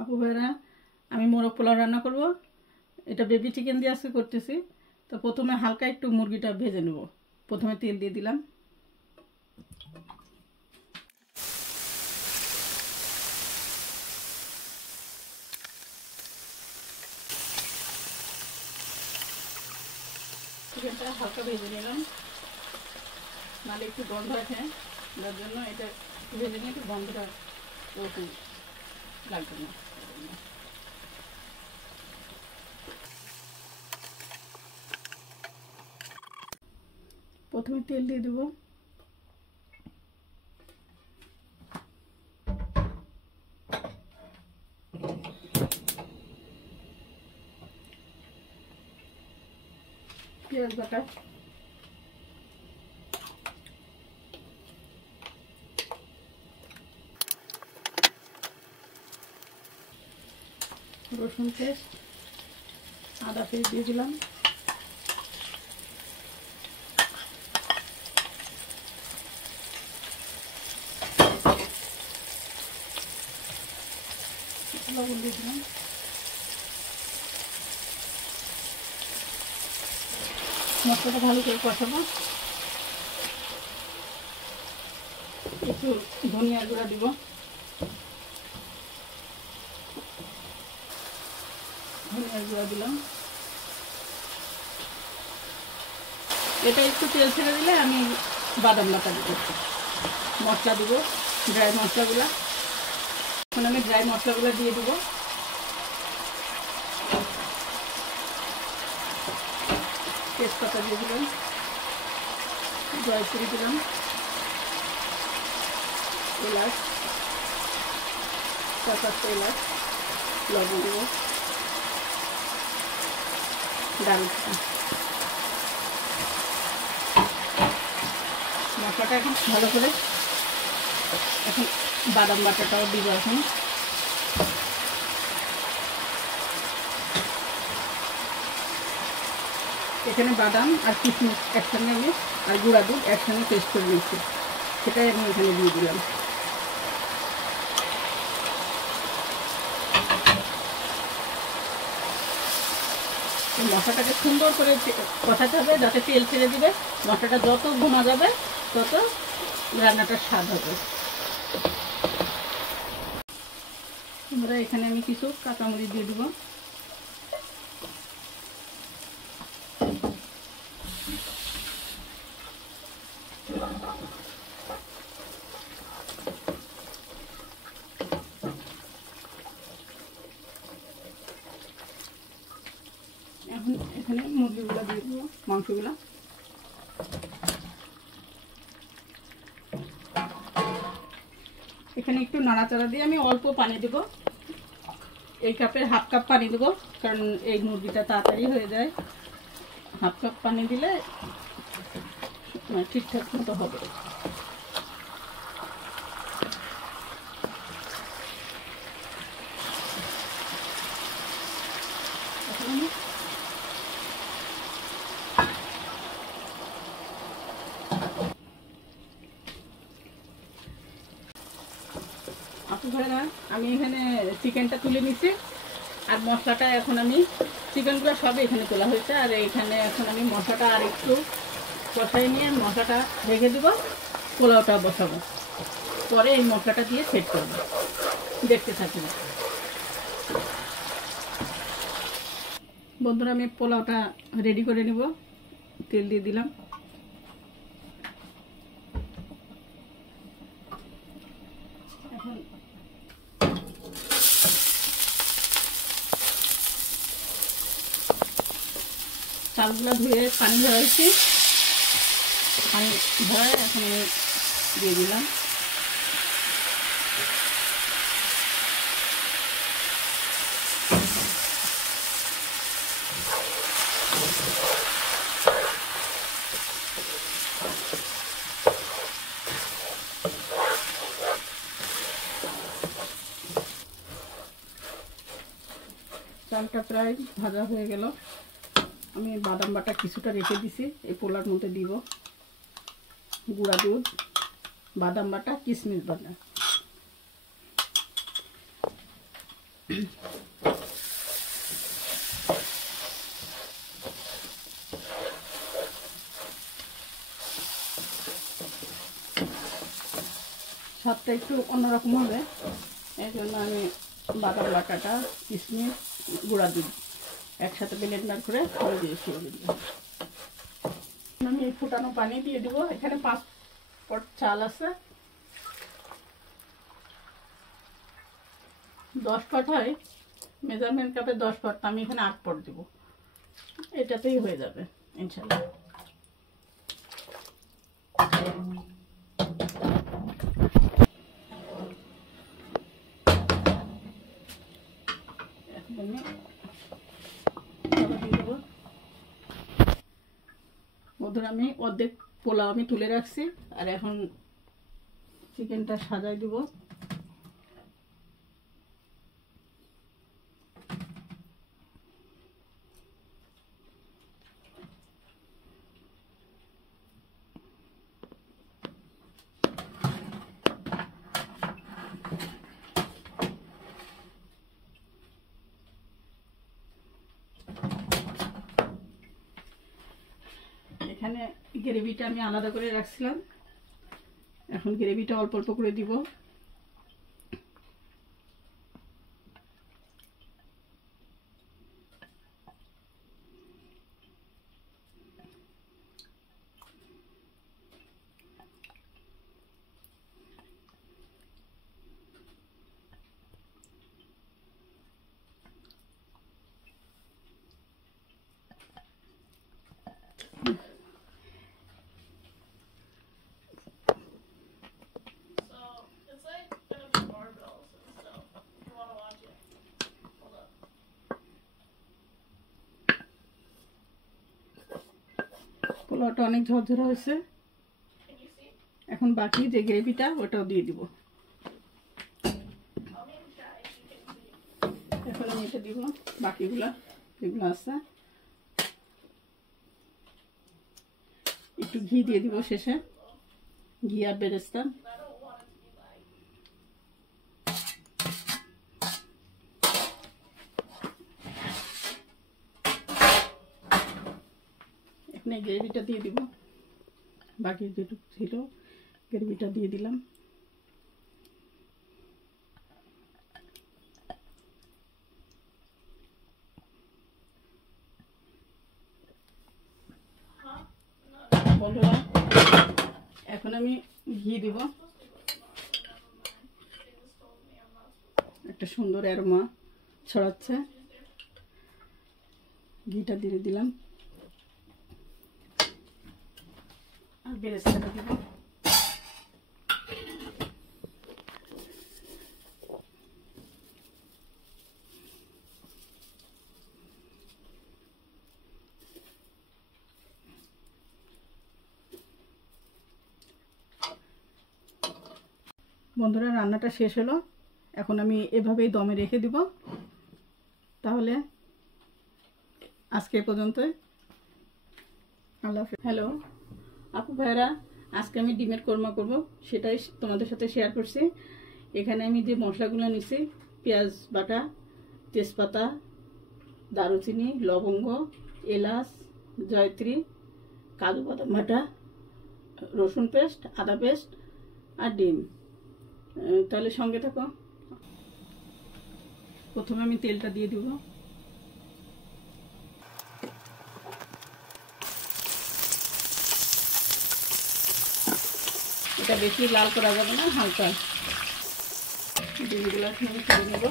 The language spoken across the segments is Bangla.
আপু ভাইরা, আমি মোরগ পোলাও রান্না করব। এটা বেবি চিকেন দিয়ে আজকে করতেছি। তো প্রথমে হালকা একটু মুরগিটা ভেজে নেব। প্রথমে তেল দিয়ে দিলাম। চিকেনটা হালকা ভেজে নিলাম, নাহলে একটু গন্ধ আছে, যার জন্য এটা ভেজে নিয়ে একটু গন্ধটা ওরকম লাগবে না। প্রথমে তেল দিয়ে দেবো। পেঁয়াজ বাটা, রসুন পেস্ট, আদা পেস্ট দিয়ে দিলাম। লবণ দিয়ে দিলাম। মশলাটা ভালো করে কষাবো। একটু ধনিয়া গুঁড়া দিব, ধনিয়া গুঁড়া দিলাম। এটা একটু তেল ছেড়ে দিলে আমি বাদাম বাটা দিব, মশলা দিব, ড্রাই মশলাগুলো। এখন আমি ড্রাই মশলাগুলো দিয়ে দিব। তেজপাতা দিয়ে দিলাম, জয়ফল দিলাম, এলাচ, 4-5টা এলাচ, লবণ দেব, দারুচিনি। মশলাটা এখন ভালো করে, এখন বাদাম বাটাটাও দিব। এখন এখানে বাদাম আর কিশমিশ একসঙ্গে আমি আর গুঁড়া দুধ একসঙ্গে পেস্ট করে নিচ্ছি, সেটাই আমি এখানে দিয়ে দিলাম। মশলাটাকে সুন্দর করে কষাতে হবে, যাতে তেল ছেড়ে দিবে। মশলাটা যত ভুনা যাবে তত রান্নাটার স্বাদ হবে। এবারে এখানে আমি কিছু কাঁচামরিচ দিয়ে দিব। এখন এখানে মুরগিগুলো দিয়ে দেবো, মাংসগুলো। এখানে একটু নাড়াচাড়া দিয়ে আমি অল্প পানি দেবো। এই কাপের হাফ কাপ পানি দেবো, কারণ এই মুরগিটা তাড়াতাড়ি হয়ে যায়। হাফ কাপ পানি দিলে ঠিকঠাক মতো হবে। আপু ভাইরা, আমি এখানে চিকেনটা তুলে নিচ্ছি, আর মশলাটা এখন আমি চিকেনগুলো সব এখানে তোলা হয়েছে। আর এখানে এখন আমি মশলাটা আর একটু কষাই নিয়ে মশলাটা রেখে দেবো, পোলাওটা বসাবো। পরে এই মশলাটা দিয়ে সেট করবো, দেখতে থাকি। বন্ধুরা, আমি পোলাওটা রেডি করে নিব। তেল দিয়ে দিলাম। এখন চালগুলো ধুয়ে পানি ধরাইছি, পানি ধরাই এখন আমি দিয়ে দিলাম। চালটা প্রায় ভাজা হয়ে গেল। আমি বাদাম বাটা কিছুটা রেখে দিছি, এই পোলার মধ্যে দিব। গুঁড়া দুধ, বাদাম বাটা, কিশমিশ বাটা। স্বাদটা একটু অন্যরকম হবে, এই জন্য আমি বাদাম বাটাটা, কিশমিশ, গুঁড়া দুধ একসাথে ব্লেন্ডার করে দিয়েছি। আমি এই ফুটানো পানি দিয়ে দিব। এখানে 5 পট চাল আছে, 10 পট হয়, মেজারমেন্ট কাপে 10 পট, আমি এখানে 8 পট দিব, এটাতেই হয়ে যাবে ইনশাল্লাহ। বন্ধুরা, আমি অর্ধেক পোলাও আমি তুলে রাখছি, আর এখন চিকেনটা সাজাই দিব। এখানে গ্রেভিটা আমি আলাদা করে রাখছিলাম, এখন গ্রেভিটা অল্প অল্প করে দিব। পোলাওটা অনেক ঝরঝরা হয়েছে, এখন বাকি যে গ্রেভিটা ওটাও দিয়ে দিব। এখন আমি এটা দিব, বাকিগুলা যেগুলো আছে একটু ঘি দিয়ে দিব শেষে, ঘি আর বেরেস্তা। এখানে গ্রেভিটা দিয়ে দিব, বাকি যেটুকু ছিল গ্রেভিটা দিয়ে দিলাম। বন্ধুরা, এখন আমি ঘি দিব, একটা সুন্দর অ্যারোমা ছড়াচ্ছে, ঘিটা দিয়ে দিলাম আর বেরেস্তাটা দিব। বন্ধুরা, রান্নাটা শেষ হলো, এখন আমি এভাবেই দমে রেখে দিব। তাহলে আজকে এ পর্যন্তই, আল্লাহ হাফেজ। হ্যালো আপু ভাইরা, আজকে আমি ডিমের কোরমা করব, সেটাই তোমাদের সাথে শেয়ার করছি। এখানে আমি যে মশলাগুলো নিছি, পেঁয়াজ বাটা, তেজপাতা, দারুচিনি, লবঙ্গ, এলাচ, জয়ত্রী, কাজু বাদাম বাটা, রসুন পেস্ট, আদা পেস্ট আর ডিম। তাহলে সঙ্গে থাকো। প্রথমে আমি তেলটা দিয়ে দিব। এটা বেশি লাল করা যাবে না, হালকা ডিমগুলো আমি তুলে নেব।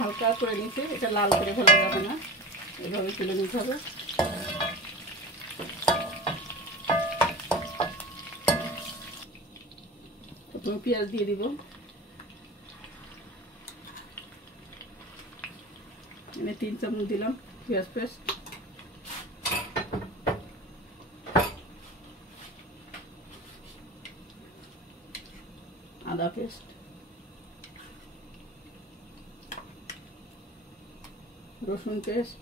হালকা করে নিতে, এটা লাল করে ফেলা যাবে না, এভাবে তুলে নিতে হবে। প্রথমে পেঁয়াজ দিয়ে দিব, এনে 3 চামচ দিলাম পেঁয়াজ পেস্ট, আদা পেস্ট, রসুন পেস্ট,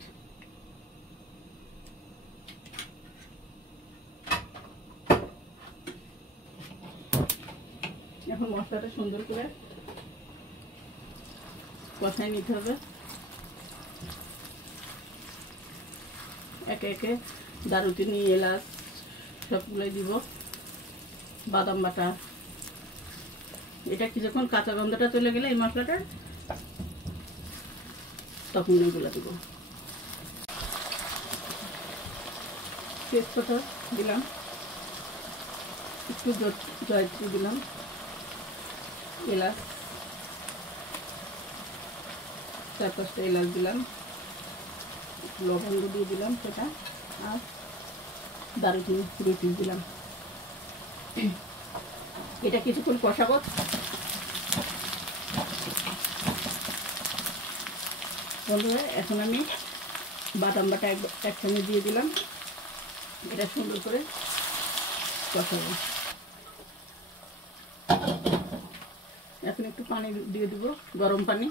এখন মশলাটা সুন্দর করে কষাই নিতে হবে। একে একে দারুচিনি, এলাচ সবগুলোই দিব, বাদাম বাটা। এটা কিছুক্ষণ কাঁচা গন্ধটা চলে গেলে এই মশলাটা, তখন এগুলো দিব। তেজপাতা দিলাম, একটু জয়ত্রী দিলাম, এলাচ 4-5টা এলাচ দিলাম, লবঙ্গ দিয়ে দিলাম সেটা, আর দারুচিনি 2 পিস দিলাম। এটা কিছুক্ষণ কষাবো। বন্ধুরা, এখন আমি বাদাম বাটা 1 চামচ দিয়ে দিলাম। এটা সুন্দর করে কষাবো। এখন একটু পানি দিয়ে দিব, গরম পানি।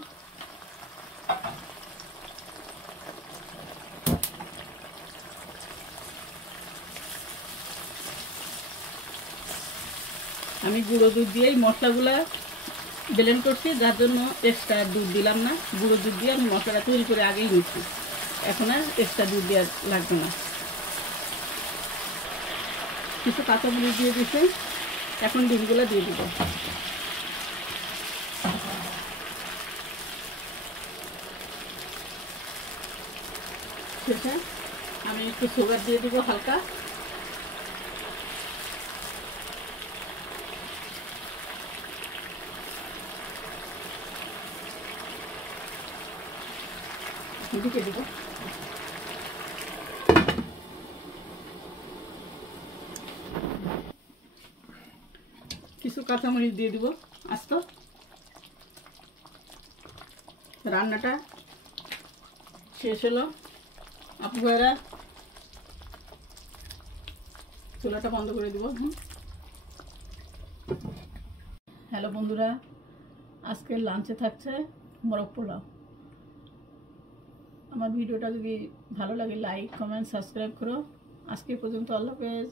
আমি গুঁড়ো দুধ দিয়েই মশলাগুলা ব্লেন্ড করছি, যার জন্য এক্সট্রা দুধ দিলাম না। গুঁড়ো দুধ দিয়ে আমি মশলাটা তৈরি করে আগেই নিচ্ছি, এখন আর এক্সট্রা দুধ দেওয়া লাগবে না। কিছু কাঁচামরিচ দিয়ে দিচ্ছি, এখন ডিমগুলো দিয়ে দিব। সেটা আমি একটু সুগার দিয়ে দিব হালকা। দিকে দিব। কিছু কাঁচামরিচ দিয়ে দিব আস্ত। রান্নাটা শেষ হলো। আপু ভাইরা চুলাটা বন্ধ করে দিব। হ্যালো বন্ধুরা, আজকের লাঞ্চে থাকছে মোরগ পোলাও। আমার ভিডিওটা যদি ভালো লাগে লাইক, কমেন্ট, সাবস্ক্রাইব করো। আজকে পর্যন্ত, আল্লাহ হাফেজ।